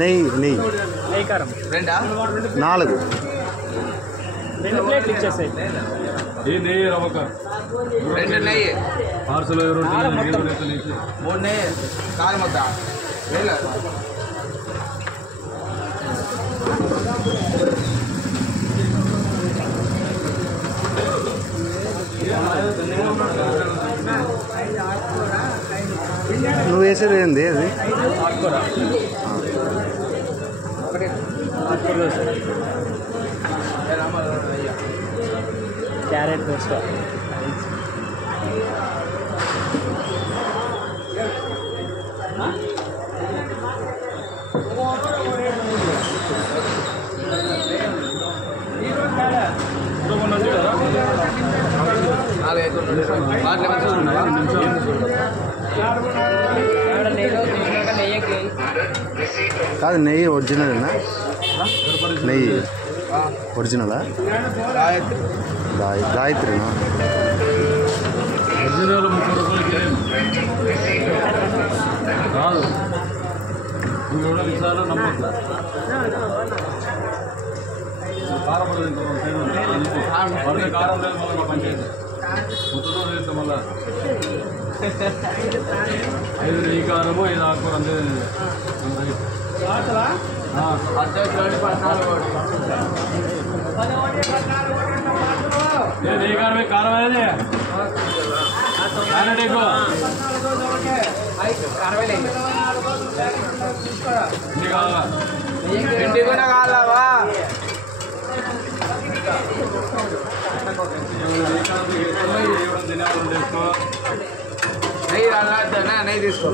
నెయ్యి నెయ్యి 4 2 ప్లేట్లు ఇచ్చేసాయి. నెయ్యి రవ్వక 2 నెయ్యి పార్సల్ 3 నెయ్యి కాలు ముద్ద నువ్వు వేసేది ఏంది అది? క్యారెట్ దోశ. కాదు నెయ్యి ఒరిజినలేనా? నెయ్యి ఒరిజినలా? గాయత్రినా? ఒరిజినల్ 30 రూపాయలకి కాదు. నువ్వు విషయాలు నమ్మట్లా. కారం పడదు. ఇంకొక కారం లేదు. మళ్ళీ పనిచేసి మొత్తం చేస్తాం. మళ్ళా 5 నెయ్యి కారము 5 ఆకుకూర అంతే. నెయ్యి కారమే కారం అనేది ఇంటి కూడా కావాలా నెయ్యి నెయ్యి తీసుకో.